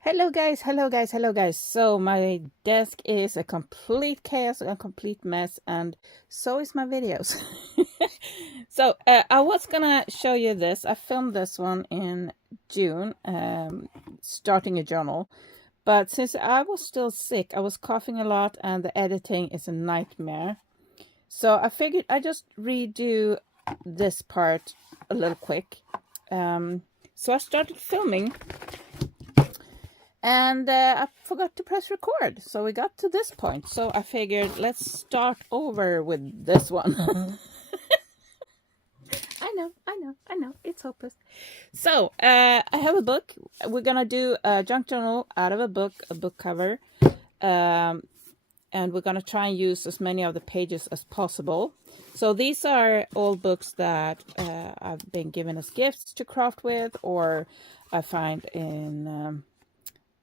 Hello guys, hello guys, hello guys. So my desk is a complete chaos, a complete mess, and so is my videos. So I was gonna show you this. I filmed this one in June, starting a journal. But since I was still sick, I was coughing a lot and the editing is a nightmare. So I figured I just redo this part a little quick. So I started filming and I forgot to press record. So we got to this point. So I figured let's start over with this one. I know. It's hopeless. So I have a book. We're going to do a junk journal out of a book cover. And we're going to try and use as many of the pages as possible. So these are all books that I've been given as gifts to craft with, or I find in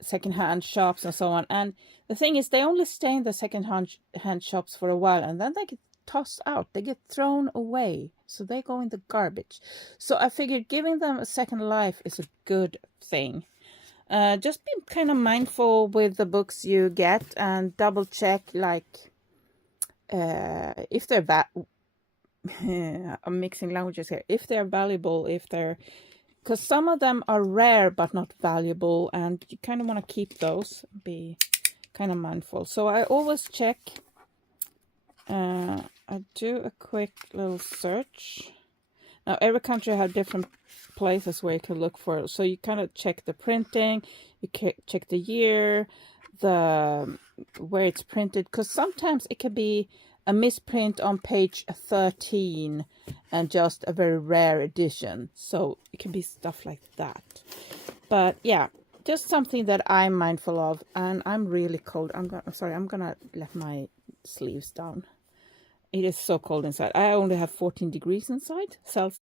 secondhand shops and so on. And the thing is, they only stay in the secondhand shops for a while, and then they get tossed out. They get thrown away, so they go in the garbage. So I figured giving them a second life is a good thing. Just be kind of mindful with the books you get and double check, like if they're I'm mixing languages here. If they're valuable, because some of them are rare but not valuable, and you kind of want to keep those. Be kind of mindful. So I always check. I do a quick little search. Now every country has different places where you can look for it. So you kind of check the printing, you check the year, where it's printed, because sometimes it can be a misprint on page 13 and just a very rare edition. So it can be stuff like that. But yeah, just something that I'm mindful of. And I'm really cold. I'm gonna let my sleeves down. It is so cold inside. I only have 14 degrees inside Celsius.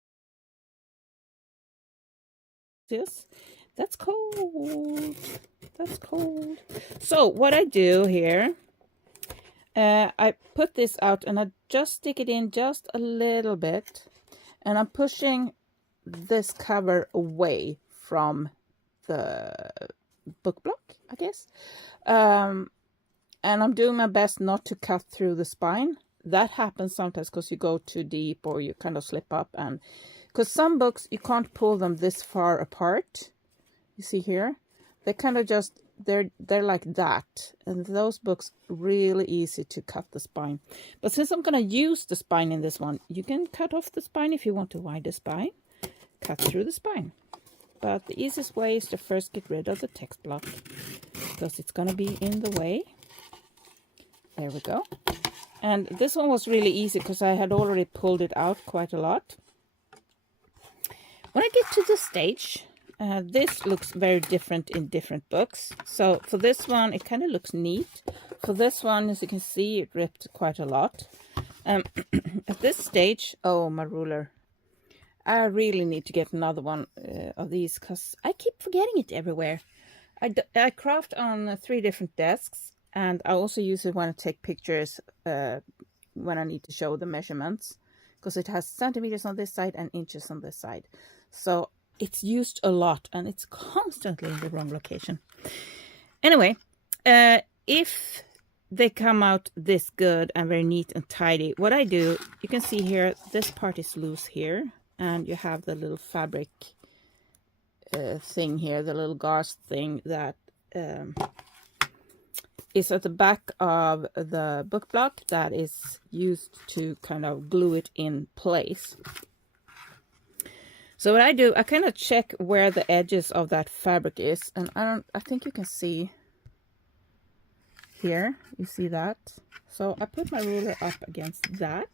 That's cold. That's cold. So what I do here, I put this out and I just stick it in just a little bit, and I'm pushing this cover away from the book block, I guess. And I'm doing my best not to cut through the spine. That happens sometimes because you go too deep or you kind of slip up, and because some books you can't pull them this far apart. You see here, they kind of just they're like that, and those books really easy to cut the spine. But since I'm going to use the spine in this one, you can cut off the spine if you want to widen the spine, cut through the spine. But the easiest way is to first get rid of the text block, because it's going to be in the way. There we go. And this one was really easy because I had already pulled it out quite a lot. When I get to this stage, this looks very different in different books. So for this one, it kind of looks neat. For this one, as you can see, it ripped quite a lot. At this stage, oh, my ruler. I really need to get another one of these because I keep forgetting it everywhere. I craft on 3 different desks, and I also use it when I take pictures when I need to show the measurements, because it has centimeters on this side and inches on this side. So it's used a lot and it's constantly in the wrong location. Anyway, if they come out this good and very neat and tidy, what I do, you can see here, this part is loose here, and you have the little fabric thing here, the little gauze thing that is at the back of the book block that is used to kind of glue it in place. So what I do, I kind of check where the edges of that fabric is, and I think you can see here, you see that? So I put my ruler up against that.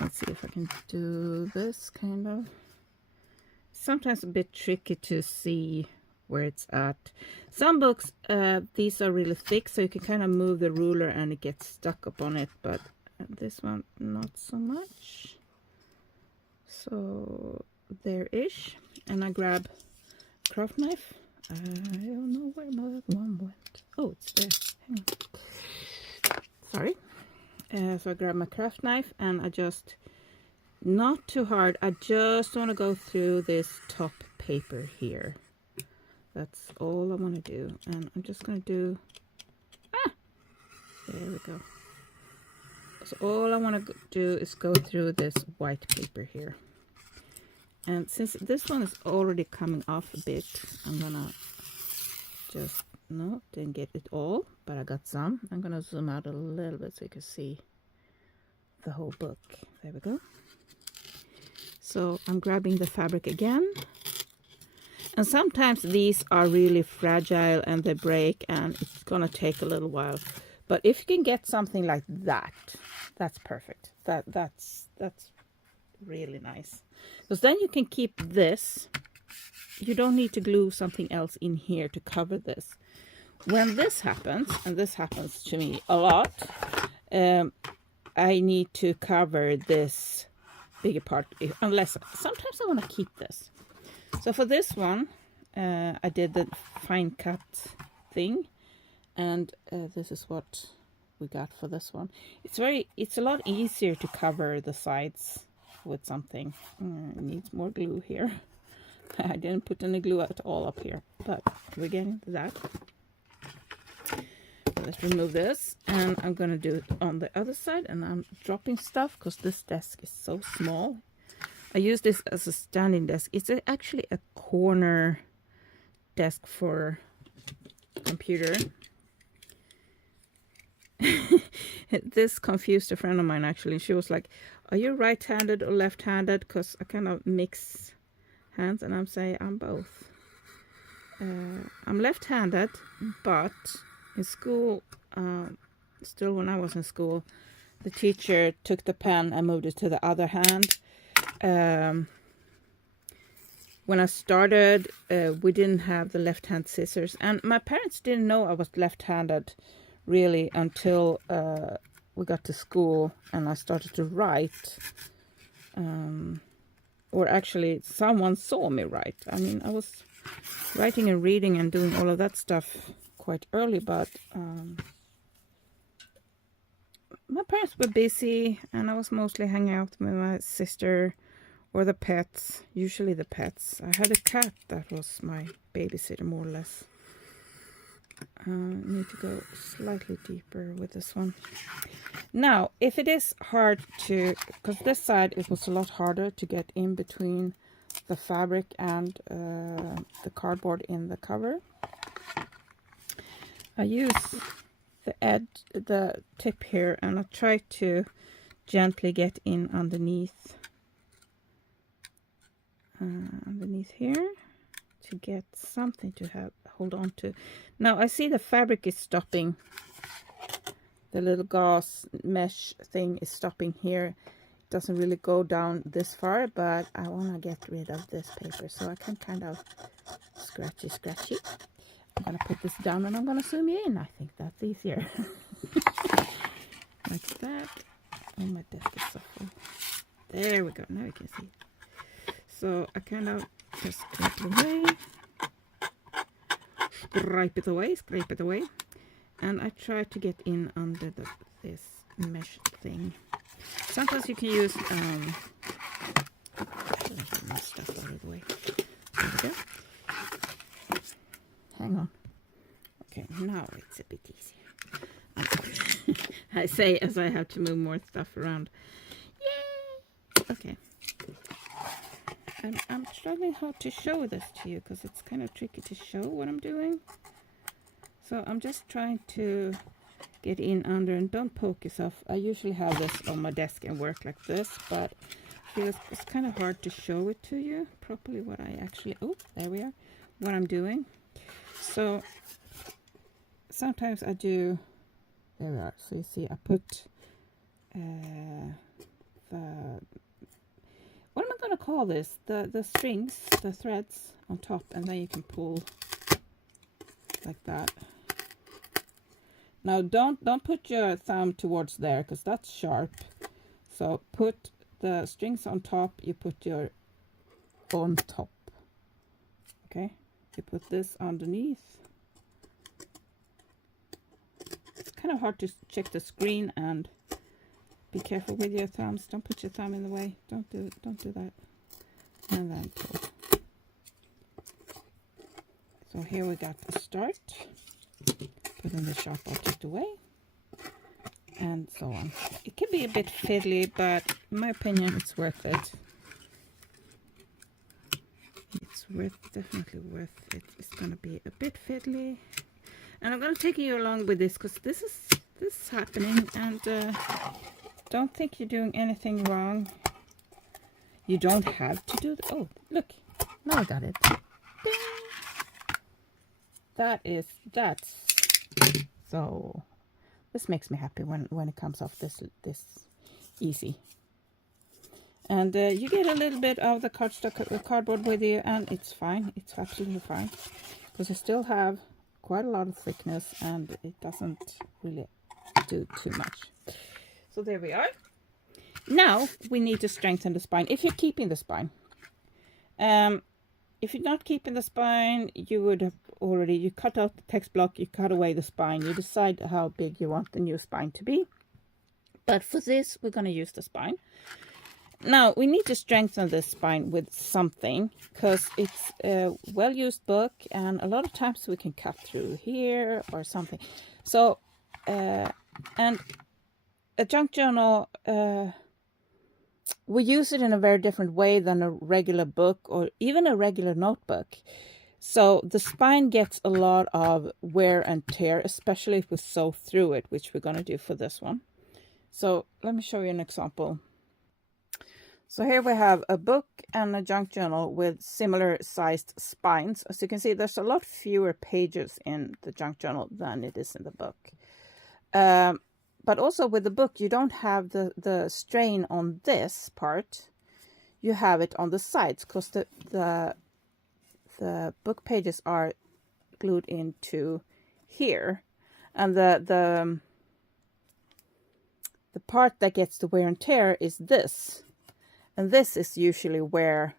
Let's see if I can do this kind of. Sometimes a bit tricky to see where it's at. Some books, these are really thick, so you can kind of move the ruler and it gets stuck up on it, but this one not so much. So there-ish, and I grab a craft knife. I don't know where my one went. Oh, it's there. Hang on. Sorry. So I grab my craft knife and I just, not too hard, I just want to go through this top paper here. That's all I want to do. And I'm just going to do, there we go. So all I want to do is go through this white paper here. And since this one is already coming off a bit, I'm going to just, no, didn't get it all, but I got some. I'm going to zoom out a little bit so you can see the whole book. There we go. So I'm grabbing the fabric again. And sometimes these are really fragile and they break and it's going to take a little while. But if you can get something like that, that's perfect. That's really nice. Because then you can keep this. You don't need to glue something else in here to cover this. When this happens, and this happens to me a lot, I need to cover this bigger part, unless sometimes I want to keep this. So for this one, I did the fine cut thing, and this is what we got for this one. It's a lot easier to cover the sides with something. It needs more glue here. I didn't put any glue at all up here, but we're getting to that. So let's remove this, and I'm gonna do it on the other side, and I'm dropping stuff because this desk is so small. I use this as a standing desk. It's actually a corner desk for computer. This confused a friend of mine actually. She was like, are you right-handed or left-handed? Because I kind of mix hands, and I'm saying I'm both. I'm left-handed, but in school, still when I was in school, the teacher took the pen and moved it to the other hand. When I started, we didn't have the left-hand scissors, and my parents didn't know I was left-handed really until we got to school and I started to write. Or actually, someone saw me write. I mean, I was writing and reading and doing all of that stuff quite early, but my parents were busy, and I was mostly hanging out with my sister or the pets, usually the pets. I had a cat that was my babysitter, more or less. Need to go slightly deeper with this one. Now, if it is hard to, because this side it was a lot harder to get in between the fabric and the cardboard in the cover, I use the tip here, and I try to gently get in underneath here to get something to hold on to. Now I see the fabric is stopping. The little gauze mesh thing is stopping here. It doesn't really go down this far, but I want to get rid of this paper, so I can kind of scratchy. I'm going to put this down and I'm going to zoom in. I think that's easier. Like that. Oh, my desk is so full. There we go. Now you can see. So I kind of just scrape it away. And I try to get in under this mesh thing. Sometimes you can use stuff out of the way. There we go. Hang on. Okay, now it's a bit easier. I say as I have to move more stuff around. Yay! Okay. I'm struggling how to show this to you because it's kind of tricky to show what I'm doing. So I'm just trying to get in under, and don't poke yourself. I usually have this on my desk and work like this, but I feel it's kind of hard to show it to you properly what I actually, oh, there we are, what I'm doing. So sometimes I do, there we are. So you see I put what am I going to call this? The strings, the threads on top, and then you can pull like that. Now don't put your thumb towards there because that's sharp. So put the strings on top, you put your on top. Okay? You put this underneath. It's kind of hard to check the screen, and be careful with your thumbs. Don't put your thumb in the way. Don't do that. And then pull. So So here we got the start. Put in the sharp object away. And so on. It can be a bit fiddly, but in my opinion, it's worth it. It's definitely worth it. It's gonna be a bit fiddly, and I'm gonna take you along with this because this is happening, and don't think you're doing anything wrong. You don't have to do oh, look, now I got it. Ding. That's so. This makes me happy when it comes off this easy. And you get a little bit of the cardboard with you, and it's fine. It's absolutely fine because I still have quite a lot of thickness, and it doesn't really do too much. So there we are. Now we need to strengthen the spine. If you're keeping the spine, if you're not keeping the spine, you would have already, you cut out the text block, you cut away the spine, you decide how big you want the new spine to be. But for this, we're going to use the spine. Now, we need to strengthen this spine with something, because it's a well-used book, and a lot of times we can cut through here or something. So, and a junk journal, we use it in a very different way than a regular book or even a regular notebook. So the spine gets a lot of wear and tear, especially if we sew through it, which we're going to do for this one. So let me show you an example. So here we have a book and a junk journal with similar sized spines. As you can see, there's a lot fewer pages in the junk journal than it is in the book. But also with the book, you don't have the strain on this part. You have it on the sides because the book pages are glued into here. And the part that gets the wear and tear is this. And this is usually where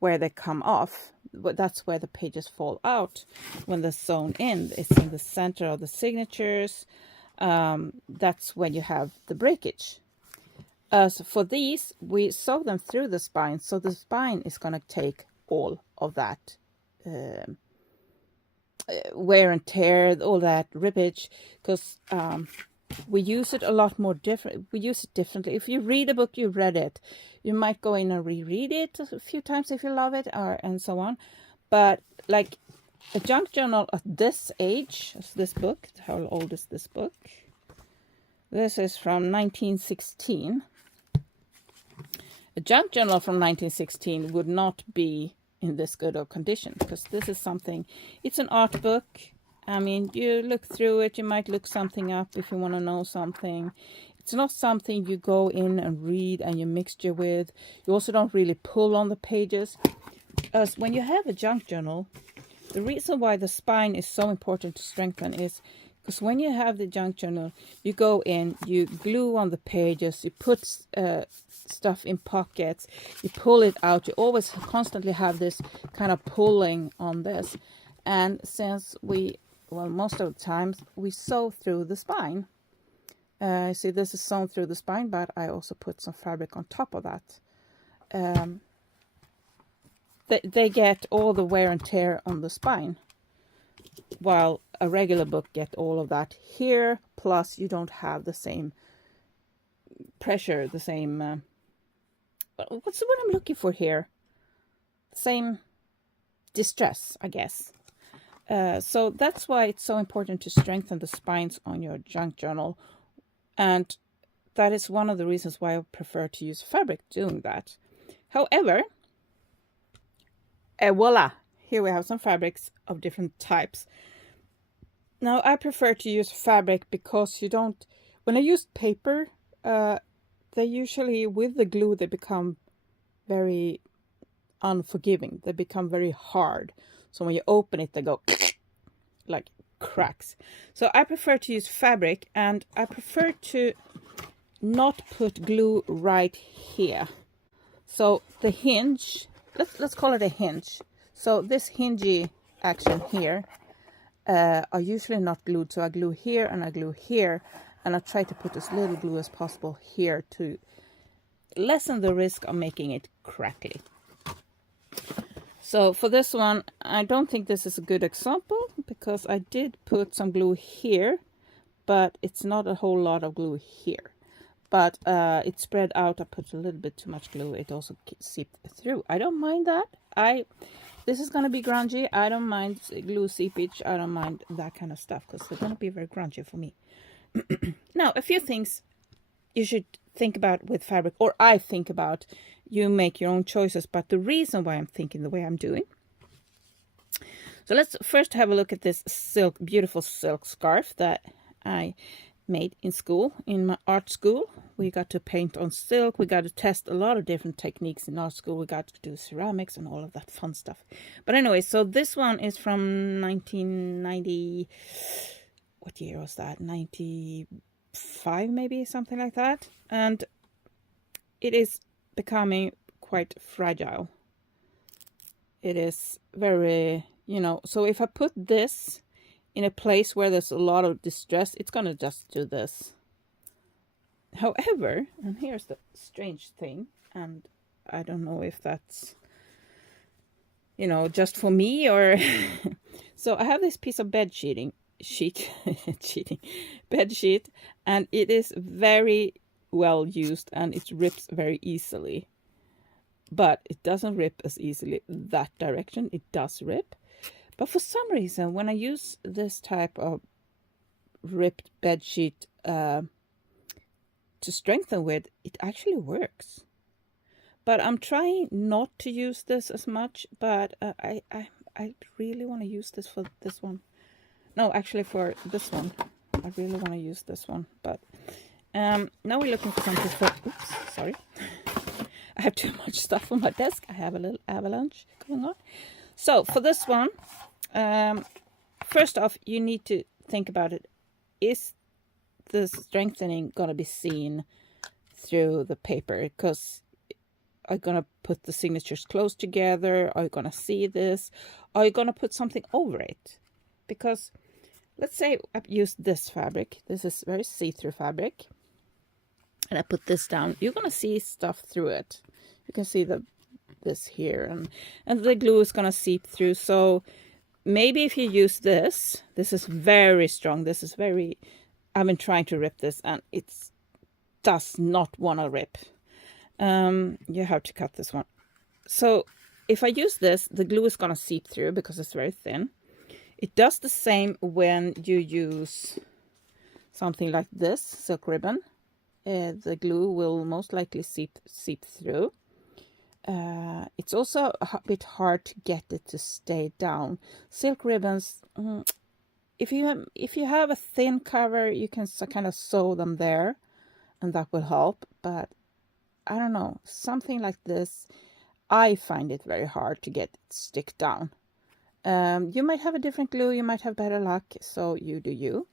they come off. But that's where the pages fall out when they're sewn in. It's in the center of the signatures. That's when you have the breakage. So for these, we sew them through the spine. So the spine is going to take all of that wear and tear, all that rippage, because we use it a lot more different. We use it differently. If you read a book, you read it. You might go in and reread it a few times if you love it, and so on. But like a junk journal at this age, as this book, how old is this book? This is from 1916. A junk journal from 1916 would not be in this good of condition, because this is something, it's an art book. I mean, you look through it, you might look something up if you want to know something. It's not something you go in and read and you mixture with. You also don't really pull on the pages. As when you have a junk journal, the reason why the spine is so important to strengthen is because when you have the junk journal, you go in, you glue on the pages, you put stuff in pockets, you pull it out. You always constantly have this kind of pulling on this. And since most of the times we sew through the spine. See, this is sewn through the spine, but I also put some fabric on top of that. They get all the wear and tear on the spine, while a regular book get all of that here, plus you don't have the same pressure, the same, what's the word I'm looking for here? Same distress, I guess. So that's why it's so important to strengthen the spines on your junk journal. And that is one of the reasons why I prefer to use fabric doing that. However, voila, here we have some fabrics of different types. Now, I prefer to use fabric because you don't, when I use paper, they usually, with the glue, they become very unforgiving. They become very hard. So when you open it, they go like cracks. So I prefer to use fabric, and I prefer to not put glue right here. So the hinge, let's call it a hinge. So this hingey action here are usually not glued. So I glue here and I glue here, and I try to put as little glue as possible here to lessen the risk of making it crackly. So for this one, I don't think this is a good example because I did put some glue here, but it's not a whole lot of glue here. But it spread out. I put a little bit too much glue. It also seeped through. I don't mind that. This is going to be grungy. I don't mind glue seepage. I don't mind that kind of stuff because they're going to be very grungy for me. Now, a few things you should think about with fabric, or I think about. You make your own choices, but the reason why I'm thinking the way I'm doing. So let's first have a look at this beautiful silk scarf that I made in school, in my art school. We got to paint on silk. We got to test a lot of different techniques in art school. We got to do ceramics and all of that fun stuff. But anyway, so this one is from 1990. What year was that? 95 maybe, something like that. And it is becoming quite fragile. It is very, so if I put this in a place where there's a lot of distress, it's gonna just do this. However, and here's the strange thing, and I don't know if that's just for me or so I have this piece of bed sheet, and it is very well used and it rips very easily, but it doesn't rip as easily that direction. It does rip, but for some reason when I use this type of ripped bed sheet to strengthen with, it actually works. But I'm trying not to use this as much, but I really want to use this for this one. No, actually for this one I really want to use this one. But now we're looking for something for, oops, sorry. I have too much stuff on my desk. I have a little avalanche going on. So for this one, first off, you need to think about it. Is the strengthening going to be seen through the paper? Because are you going to put the signatures close together? Are you going to see this? Are you going to put something over it? Because let's say I've used this fabric. This is very see-through fabric. And I put this down. You're going to see stuff through it. You can see this here. And the glue is going to seep through. So maybe if you use this is very strong. This is very... I've been trying to rip this and it does not want to rip. You have to cut this one. So if I use this, the glue is going to seep through because it's very thin. It does the same when you use something like this silk ribbon. The glue will most likely seep through. It's also a bit hard to get it to stay down. Silk ribbons, if you have a thin cover, you can kind of sew them there, and that will help. But I don't know, something like this, I find it very hard to get it to stick down. You might have a different glue, you might have better luck, so you do you.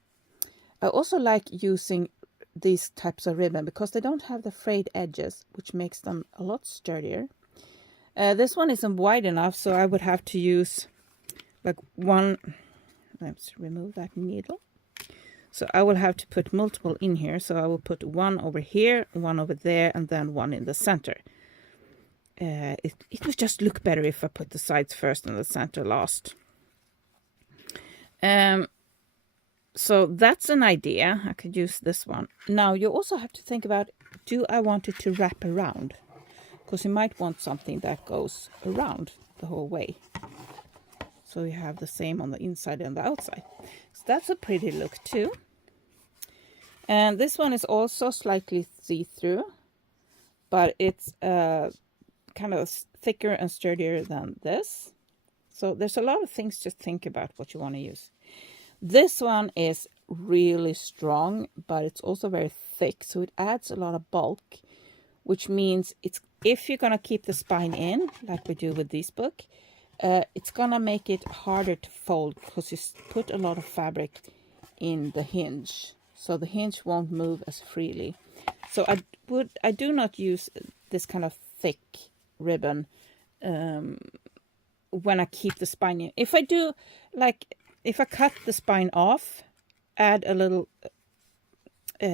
I also like using these types of ribbon because they don't have the frayed edges, which makes them a lot sturdier. This one isn't wide enough, so I would have to use like one. Let's remove that needle. So I will have to put multiple in here. So I will put one over here, one over there, and then one in the center. It would just look better if I put the sides first and the center last. So that's an idea. I could use this one. Now you also have to think about, do I want it to wrap around? Because you might want something that goes around the whole way. So you have the same on the inside and the outside. So that's a pretty look too. And this one is also slightly see-through, but it's kind of thicker and sturdier than this. So there's a lot of things to think about what you want to use. This one is really strong, but it's also very thick, so it adds a lot of bulk, which means if you're going to keep the spine in, like we do with this book, it's going to make it harder to fold because you put a lot of fabric in the hinge, so the hinge won't move as freely. So I do not use this kind of thick ribbon when I keep the spine in. If I do, like, if I cut the spine off, add a little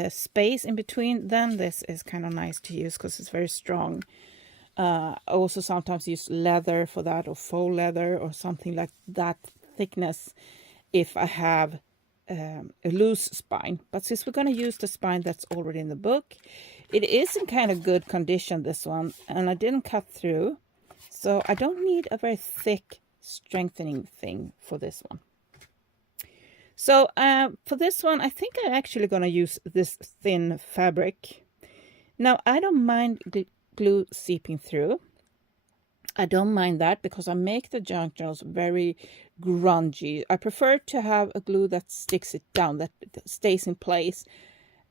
space in between, then this is kind of nice to use because it's very strong. I also sometimes use leather for that, or faux leather, or something like that thickness if I have a loose spine. But since we're going to use the spine that's already in the book, it is in kind of good condition, this one, and I didn't cut through, so I don't need a very thick strengthening thing for this one. So for this one, I think I'm actually going to use this thin fabric. Now, I don't mind glue seeping through. I don't mind that because I make the junk journals very grungy. I prefer to have a glue that sticks it down, that stays in place,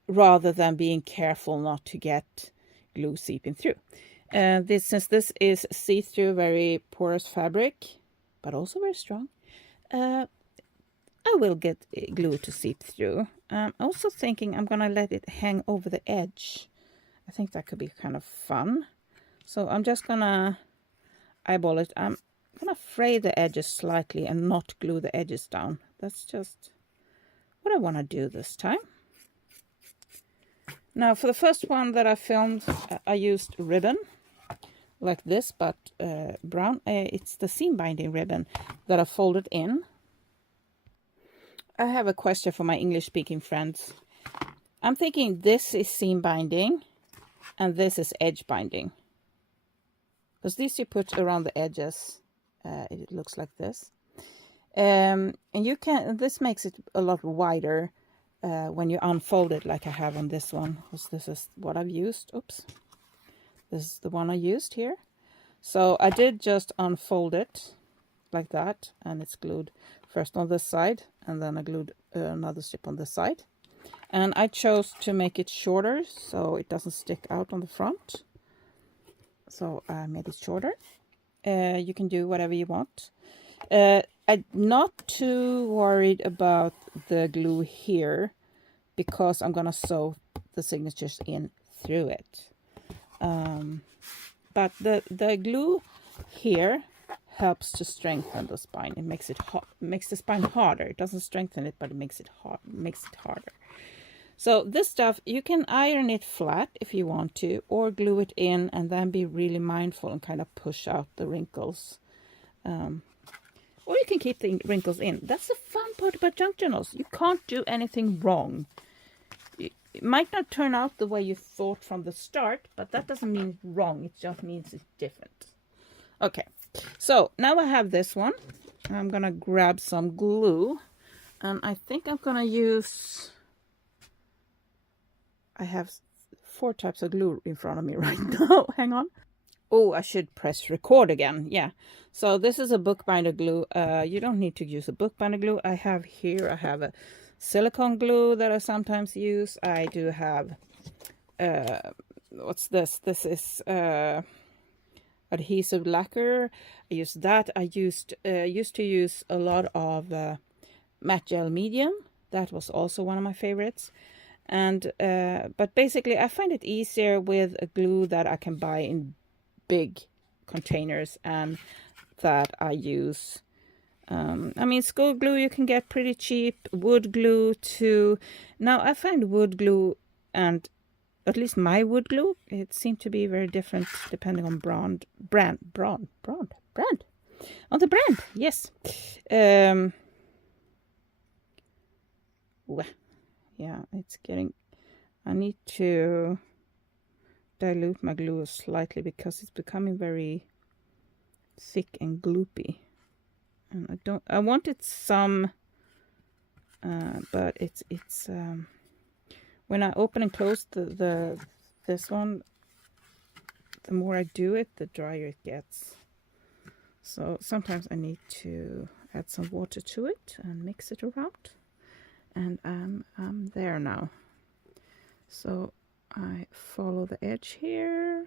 rather than being careful not to get glue seeping through. Since this is see-through, very porous fabric, but also very strong, I will get glue to seep through. I'm also thinking I'm gonna let it hang over the edge. I think that could be kind of fun. So I'm just gonna eyeball it. I'm gonna fray the edges slightly and not glue the edges down. That's just what I want to do this time. Now for the first one that I filmed, I used ribbon like this, but brown. It's the seam binding ribbon that I folded in. I have a question for my English speaking friends. I'm thinking this is seam binding and this is edge binding, because this you put around the edges. It looks like this, and you can. This makes it a lot wider when you unfold it, like I have on this one. Because this is what I've used. Oops, this is the one I used here. So I did just unfold it like that, and it's glued first on this side, and then I glued another strip on this side. And I chose to make it shorter so it doesn't stick out on the front. So I made it shorter. You can do whatever you want. I'm not too worried about the glue here because I'm gonna sew the signatures in through it. But the glue here helps to strengthen the spine. It makes the spine harder. It doesn't strengthen it, but it makes it harder. So this stuff, you can iron it flat if you want to, or glue it in and then be really mindful and kind of push out the wrinkles. Or you can keep the wrinkles in. That's the fun part about junk journals. You can't do anything wrong. It might not turn out the way you thought from the start, but that doesn't mean wrong. It just means it's different. Okay, so now I have this one. I'm going to grab some glue. And I think I'm going to use... I have 4 types of glue in front of me right now. Hang on. Oh, I should press record again. Yeah. So this is a bookbinder glue. You don't need to use a bookbinder glue. I have a silicone glue that I sometimes use. I do have, what's this? This is adhesive lacquer. I use that. I used to use a lot of matte gel medium. That was also one of my favorites. And but basically I find it easier with a glue that I can buy in big containers and that I use. I mean, school glue you can get pretty cheap. Wood glue too. Now I find wood glue, and at least my wood glue, it seemed to be very different depending on brand. On the brand, yes. Yeah, it's getting... I need to dilute my glue slightly because it's becoming very thick and gloopy. And I wanted some, but it's when I open and close this one, the more I do it, the drier it gets. So sometimes I need to add some water to it and mix it around. And I'm there now. So I follow the edge here.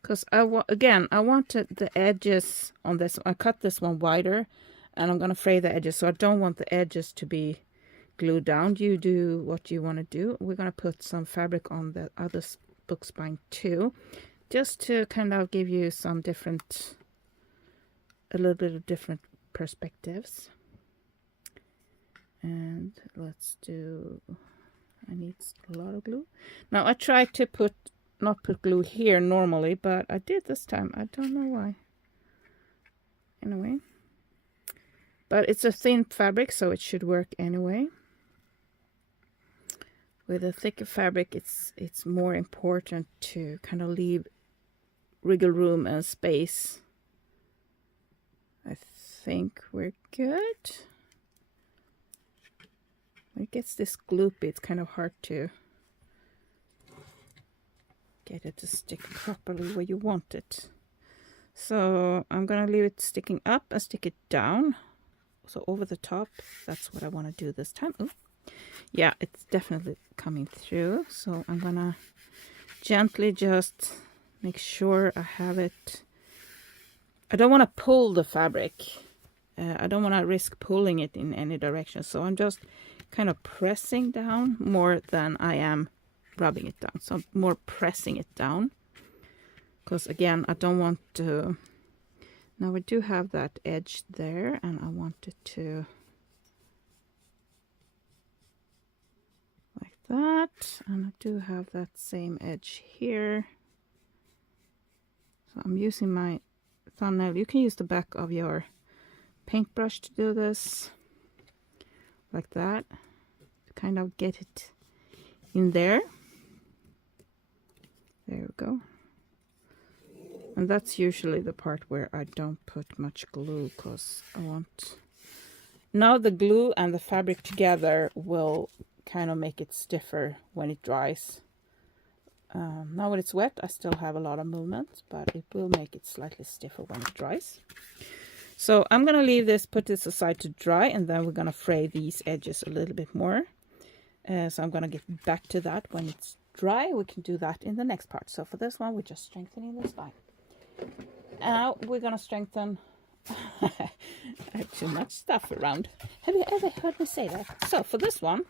Because I wanted the edges on this. I cut this one wider, and I'm going to fray the edges. So I don't want the edges to be glued down. You do what you want to do. We're going to put some fabric on the other book spine too, just to kind of give you some different, a little bit of different perspectives. And let's do, I need a lot of glue. Now I tried to put not put glue here normally, but I did this time. I don't know why. Anyway. But it's a thin fabric, so it should work anyway. With a thicker fabric, it's more important to kind of leave wriggle room and space. I think we're good. When it gets this gloopy, it's kind of hard to get it to stick properly where you want it. So I'm gonna leave it sticking up and stick it down. So over the top, that's what I want to do this time. Ooh. Yeah, it's definitely coming through. So I'm gonna gently just make sure I have it. I don't want to pull the fabric. I don't want to risk pulling it in any direction. So I'm just kind of pressing down more than I am rubbing it down. So I'm more pressing it down. Because again, I don't want to... Now we do have that edge there, and I want it to... like that. And I do have that same edge here. So I'm using my thumbnail. You can use the back of your paintbrush to do this. Like that. To kind of get it in there. There we go. And that's usually the part where I don't put much glue, because I want... Now the glue and the fabric together will kind of make it stiffer when it dries. Now when it's wet, I still have a lot of movement, but it will make it slightly stiffer when it dries. So I'm going to leave this, put this aside to dry, and then we're going to fray these edges a little bit more. So I'm going to get back to that when it's dry. We can do that in the next part. So for this one, we're just strengthening the spine. Now we're going to strengthen... I have too much stuff around. Have you ever heard me say that? So for this one,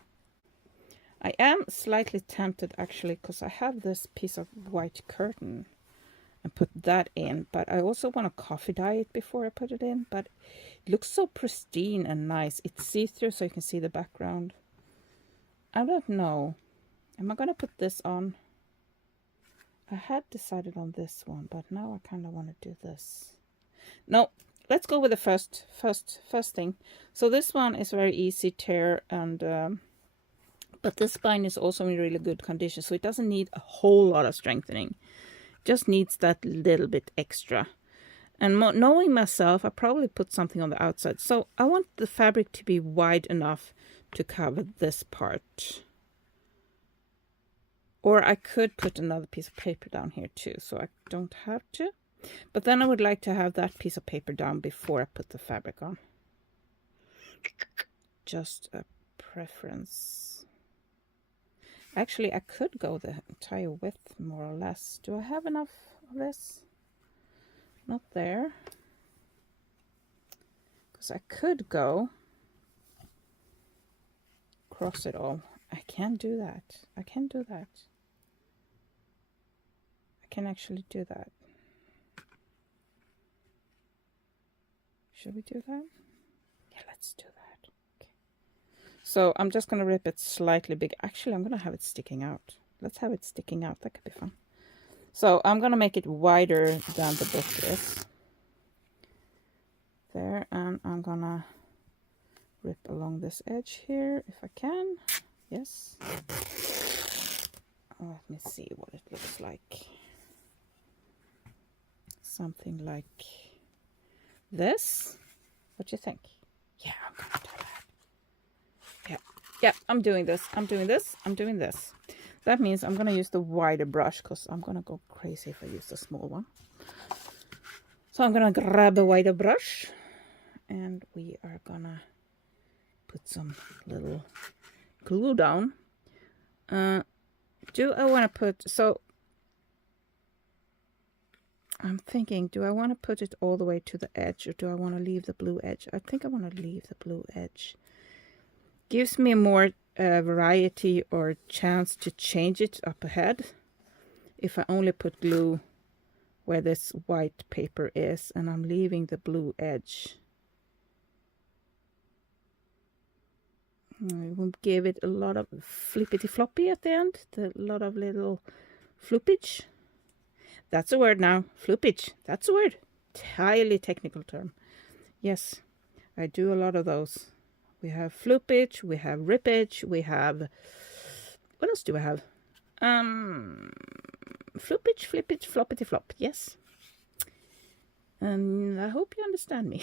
I am slightly tempted actually, because I have this piece of white curtain and put that in, but I also want to coffee dye it before I put it in. But it looks so pristine and nice. It's see-through, so you can see the background. I don't know. Am I going to put this on? I had decided on this one, but now I kind of want to do this. No, let's go with the first thing. So this one is very easy tear, and but this spine is also in really good condition, so it doesn't need a whole lot of strengthening. Just needs that little bit extra. And knowing myself, I probably put something on the outside. So I want the fabric to be wide enough to cover this part. Or I could put another piece of paper down here too, so I don't have to. But then I would like to have that piece of paper down before I put the fabric on. Just a preference. Actually, I could go the entire width, more or less. Do I have enough of this? Not there. Because I could go across it all. I can do that. I can do that. I can actually do that. Should we do that? Yeah, let's do that. So I'm just going to rip it slightly big. Actually, I'm going to have it sticking out. Let's have it sticking out. That could be fun. So I'm going to make it wider than the book is. There. And I'm going to rip along this edge here if I can. Yes. Let me see what it looks like. Something like this. What do you think? Yeah, I'm going to do that. Yeah, I'm doing this. I'm doing this. I'm doing this. That means I'm going to use the wider brush, because I'm going to go crazy if I use the small one. So I'm going to grab a wider brush, and we are going to put some little glue down. Do I want to put... So I'm thinking, do I want to put it all the way to the edge, or do I want to leave the blue edge? I think I want to leave the blue edge. Gives me more variety or chance to change it up ahead if I only put glue where this white paper is and I'm leaving the blue edge. It will give it a lot of flippity floppy at the end, a lot of little Floopage. That's a word now. Floopage. That's a word. Highly technical term. Yes, I do a lot of those. We have floopage, we have rippage, we have... What else do we have? Floopage, flippage, floppity flop. Yes. And I hope you understand me.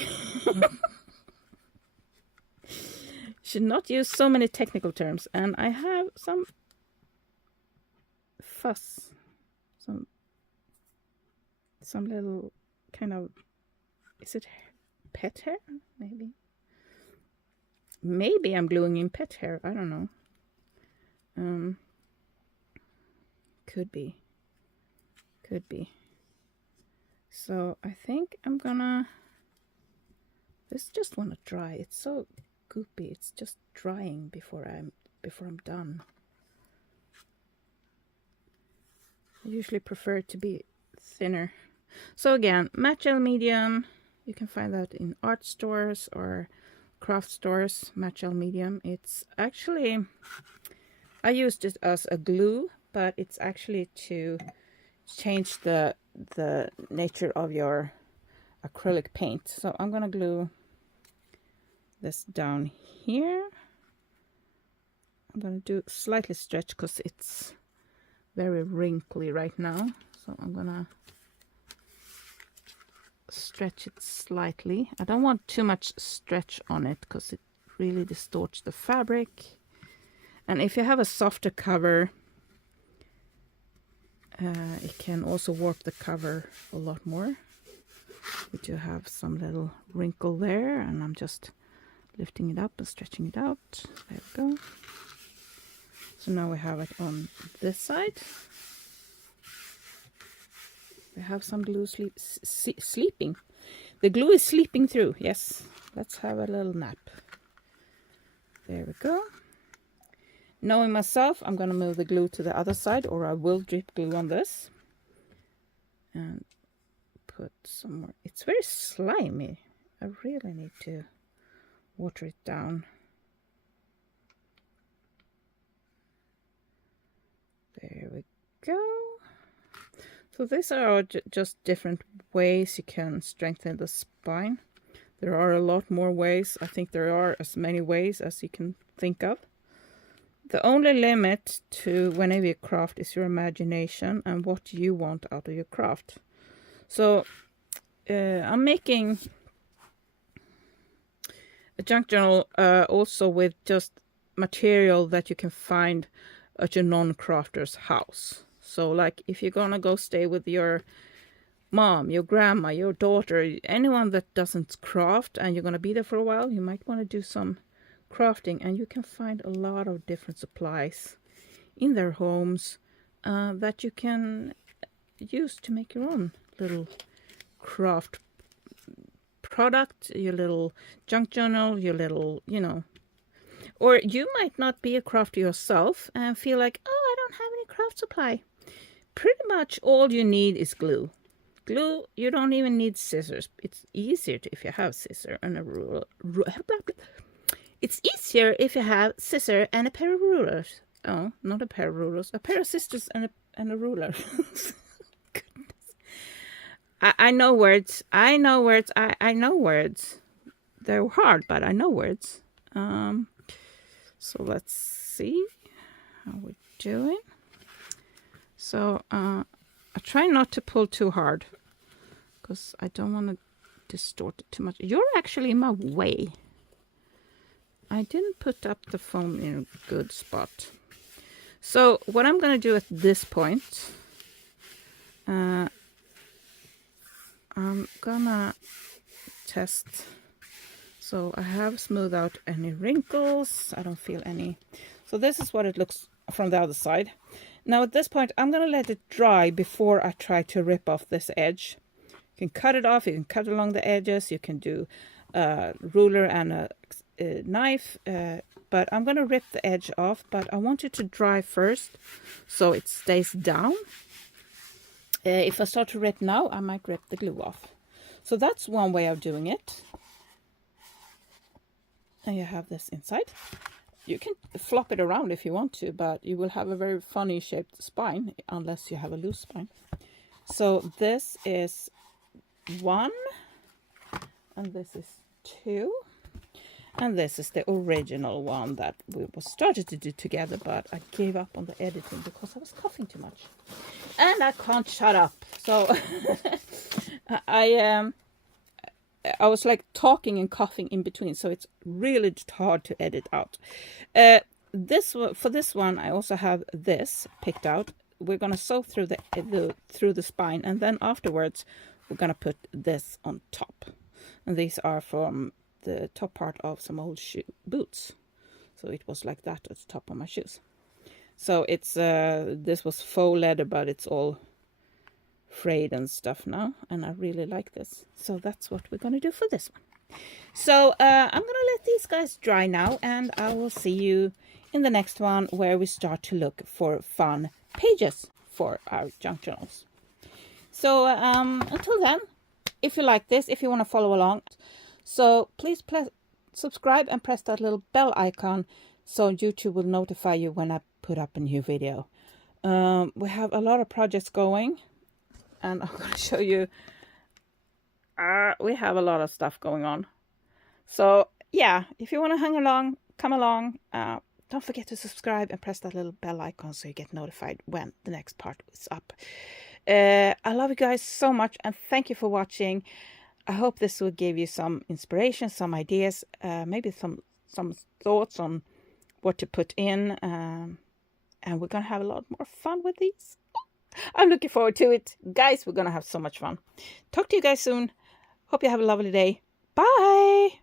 Should not use so many technical terms. And I have some fuss. Some little kind of... Is it pet hair? Maybe. Maybe I'm gluing in pet hair. I don't know. Could be. Could be. So I think I'm gonna... This just wanna dry. It's so goopy. It's just drying before I'm done. I usually prefer it to be thinner. So again, matte gel medium. You can find that in art stores or craft stores. Matte gel medium. It's actually... I used it as a glue, but it's actually to change the nature of your acrylic paint. So I'm gonna glue this down here. I'm gonna do slightly stretch because it's very wrinkly right now. So I'm gonna stretch it slightly. I don't want too much stretch on it because it really distorts the fabric. And if you have a softer cover, it can also warp the cover a lot more. We do have some little wrinkle there, and I'm just lifting it up and stretching it out. There we go. So now we have it on this side. We have some glue sleeping. The glue is sleeping through. Yes, let's have a little nap. There we go. Knowing myself, I'm going to move the glue to the other side, or I will drip glue on this. And put some more. It's very slimy. I really need to water it down. There we go. So these are just different ways you can strengthen the spine. There are a lot more ways. I think there are as many ways as you can think of. The only limit to whenever you craft is your imagination and what you want out of your craft. So I'm making a junk journal also with just material that you can find at your non-crafter's house. So like if you're gonna go stay with your mom, your grandma, your daughter, anyone that doesn't craft and you're gonna be there for a while, you might want to do some crafting, and you can find a lot of different supplies in their homes that you can use to make your own little craft product, your little junk journal, your little, you know. Or you might not be a crafter yourself and feel like, oh, I don't have any craft supply. Pretty much all you need is glue. Glue, you don't even need scissors. It's easier if you have scissors and a ruler. It's easier if you have scissors and a pair of rulers. Oh, not a pair of rulers. A pair of scissors and a ruler. Goodness. I know words. I know words. I know words. They're hard, but I know words. So let's see how we're doing. So I try not to pull too hard because I don't want to distort it too much. You're actually in my way. I didn't put up the foam in a good spot. So what I'm going to do at this point, I'm gonna test. So I have smoothed out any wrinkles. I don't feel any. So this is what it looks from the other side. Now at this point, I'm going to let it dry before I try to rip off this edge. You can cut it off. You can cut along the edges. You can do a ruler and a knife, but I'm going to rip the edge off, but I want it to dry first so it stays down. If I start to rip now, I might rip the glue off. So that's one way of doing it. And you have this inside. You can flop it around if you want to, but you will have a very funny shaped spine unless you have a loose spine. So this is 1, and this is 2, and this is the original one that we started to do together, but I gave up on the editing because I was coughing too much. And I can't shut up. So I was like talking and coughing in between, so it's really hard to edit out. For this one, I also have this picked out. We're gonna sew through the spine, and then afterwards we're gonna put this on top. And these are from the top part of some old boots. So it was like that at the top of my shoes. So it's this was faux leather, but it's all frayed and stuff now, and I really like this. So that's what we're gonna do for this one. So I'm gonna let these guys dry now, and I will see you in the next one where we start to look for fun pages for our junk journals. So until then, if you like this, if you want to follow along, so please subscribe and press that little bell icon so YouTube will notify you when I put up a new video. We have a lot of projects going, and I'm going to show you. We have a lot of stuff going on. So yeah, if you want to hang along, come along. Don't forget to subscribe and press that little bell icon so you get notified when the next part is up. I love you guys so much, and thank you for watching. I hope this will give you some inspiration, some ideas, maybe some thoughts on what to put in. And we're going to have a lot more fun with these. I'm looking forward to it. Guys, we're going to have so much fun. Talk to you guys soon. Hope you have a lovely day. Bye!